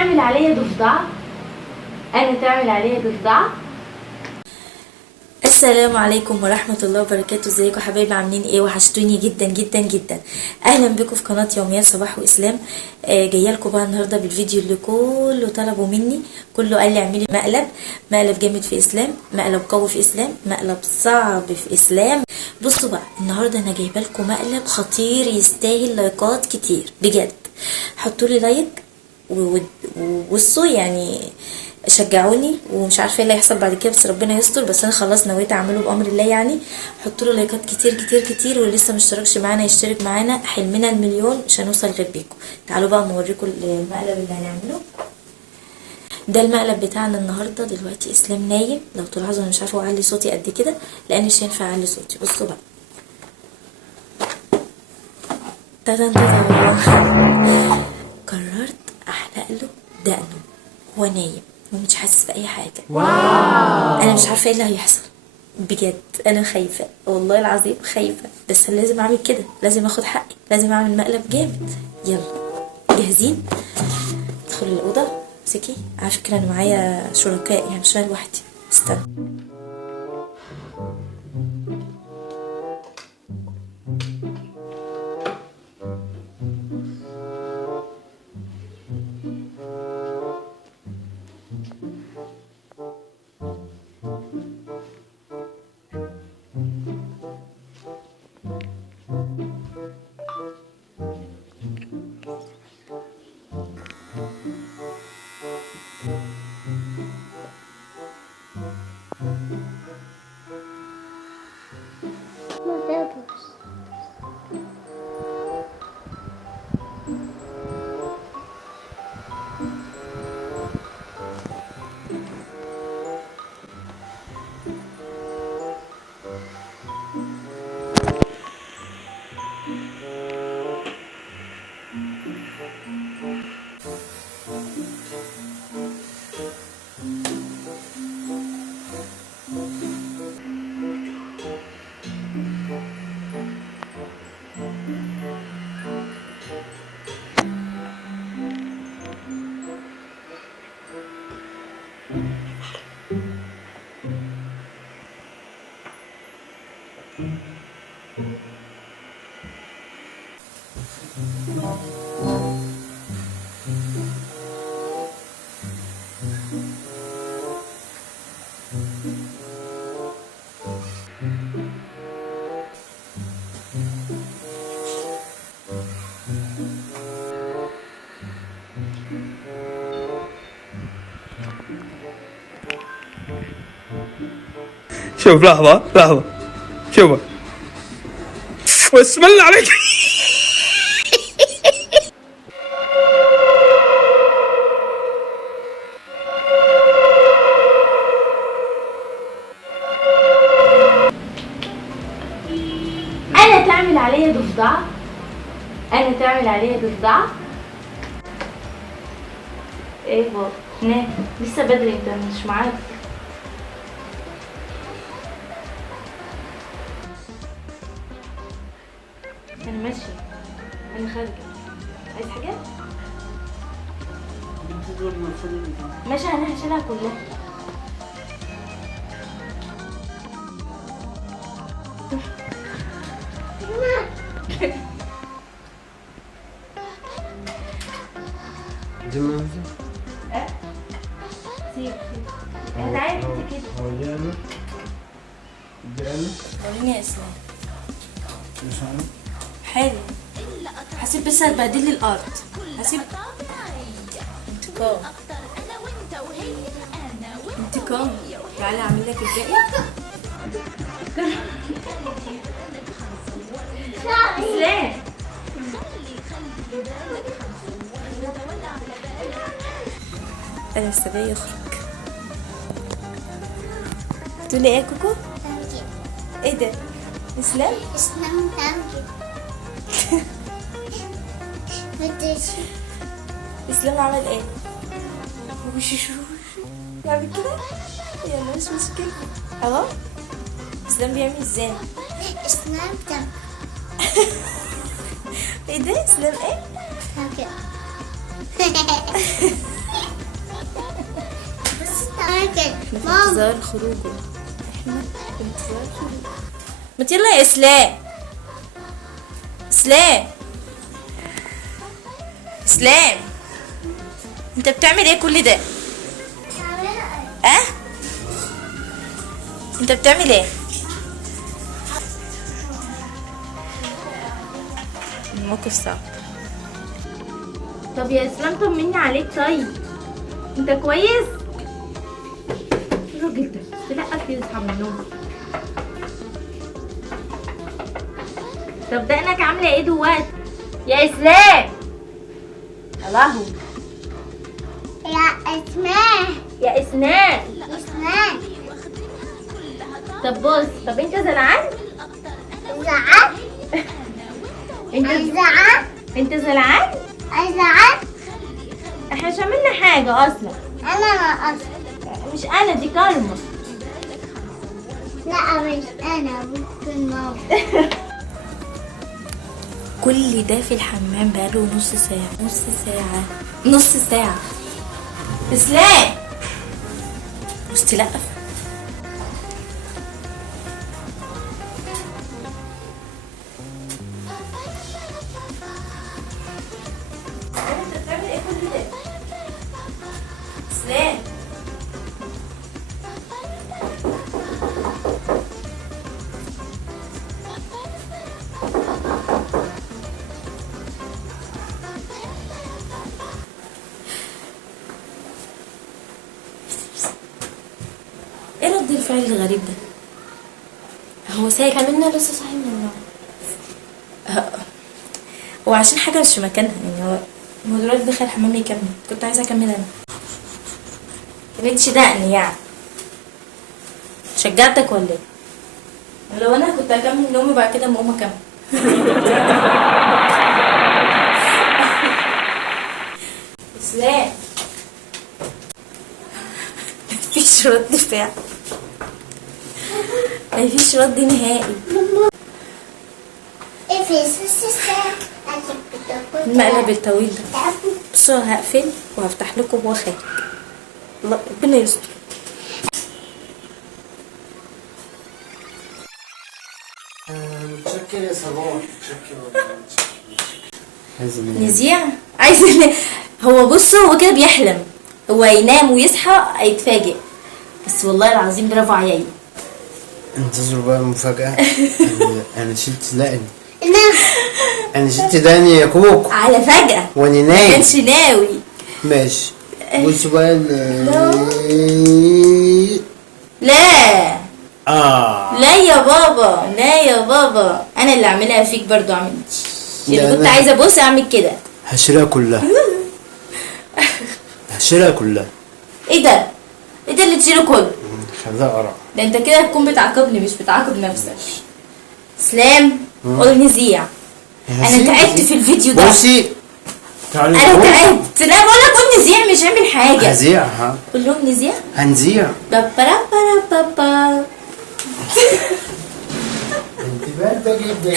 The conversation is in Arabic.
تعمل عليا ضفدع، انا تعمل عليا ضفدع. السلام عليكم ورحمة الله وبركاته. ازيكم يا حبايبي، عاملين ايه؟ وحشتوني جدا جدا جدا. اهلا بكم في قناة يوميات صباح واسلام. جايه لكم بقى النهارده بالفيديو اللي كله طلبوا مني، كله قال لي اعملي مقلب جامد في اسلام، مقلب قوي في اسلام، مقلب صعب في اسلام. بصوا بقى النهارده انا جايبه لكم مقلب خطير يستاهل لايكات كتير بجد. حطوا لي لايك وبصوا يعني شجعوني، ومش عارفه ايه اللي هيحصل بعد كده، بس ربنا يستر. بس انا خلاص نويت اعمله بامر الله يعني. حطوا له لايكات كتير كتير كتير، واللي لسه مشتركش معانا يشترك معانا، حلمنا المليون مش هنوصل غير بيكم. تعالوا بقى نوريكم المقلب اللي هنعمله. ده المقلب بتاعنا النهارده. دلوقتي اسلام نايم، لو تلاحظوا انا مش عارفه اعلي صوتي قد كده لان مش هينفع اعلي صوتي. بصوا بقى، تدن قررت احلق له دقنه هو نايم ومش حاسس باي حاجه. واو. انا مش عارفه ايه اللي هيحصل بجد، انا خايفه والله العظيم خايفه، بس لازم اعمل كده، لازم اخد حقي، لازم اعمل مقلب جامد. يلا جاهزين؟ ادخلوا الاوضه. امسكي، على فكره انا معايا شركاء يعني مش انا لوحدي. استنى. شوف لحظة شوف بسم الله عليك. انا تعمل عليا ضفدع، انا تعمل عليا ضفدع. ايه بابا نام، لسه بدري، انت مش معاك. انا ماشي، انا خارجه. عايز حاجه؟ ماشي، انا هشيلها كلها. سيب انت عارف انت كده. وريني يا اسلام. حلو. هسيب بس هتبهدل لي الارض. هسيب انتقام. تعالى اعمل لك الباقي. اسلام انا مستنيه يخرج. تقولي ايه يا كوكو؟ ايه ده؟ اسلام اسلام عمل ايه؟ يعمل كده؟ يلا مش مشكلة اهو. اسلام بيعمل ازاي؟ اسلام ده ايه ده؟ اسلام ايه؟ كده احنا في ماما انتظار خروجه. احنا في انتظار خروجه. ما يلا يا اسلام. اسلام، اسلام، انت بتعمل ايه كل ده؟ اه، انت بتعمل ايه؟ الموقف صعب. طب يا اسلام طمني عليك. طيب انت كويس؟ الراجل ده تلقى يصحى من النوم. طب دقنك عامله ايه دلوقتي يا اسلام؟ يا لهوي يا اسماء يا اسنان. اسماء طب بص، طب انت زلعان؟ زعل انت زعل انت زلعان؟ زعل احنا مش عملنا حاجه اصلا. انا ما اصلا مش انا، دي كارما. لا مش انا ممكن ماما كل ده في الحمام بقاله نص ساعة. نص ساعة، نص ساعة. اسلام مش تلقف. انت بتعمل ايه كل ده؟ اسلام ايه رد الفعل الغريب ده؟ هو سايق كمان لسه صاحي من النوم. هو عشان حاجه مش في مكانها يعني. هو دلوقتي دخل الحمام يكمل. كنت عايزه اكمل انا، كانتش دقني يعني. شجعتك ولا ايه؟ لو انا كنت هكمل نومي وبعد كده اقوم اكمل. اسلام مفيش رد فعل، مفيش رد نهائي. المقلب الطويل ده. بصوا هقفل وهفتح لكم وهو خارج. الله ربنا يستر. متشكر يا صباح، متشكر. نزيع عايز هو بص، هو كده بيحلم. هو ينام ويصحى هيتفاجئ. بس والله العظيم برافو عليا. انتظروا بقى المفاجأة. أنا شلت دقني. أنا شلت دقني يا كوكو على فجأة وأنا ما نايم. كانش ناوي. ماشي، بصوا بقى لا لا يا بابا، لا يا بابا، انا اللي اعملها فيك برضو. اعمل لا، اللي كنت أنا- عايزه ابص اعمل كده. هشيلها كلها. هشيلها كلها. ايه ده؟ ايه ده اللي تشيله كله؟ خليها قرع. ده انت كده هتكون بتعاقبني مش بتعاقب نفسك. اسلام قول نزيع. انا تعبت في الفيديو ده. بصي تعالي انا نقول. تعبت. لا بقول لك قول نزيع مش اعمل حاجه. هزيع. ها قول لهم نزيع. هنزيع. بابا بابا بابا. انت باردة جدا.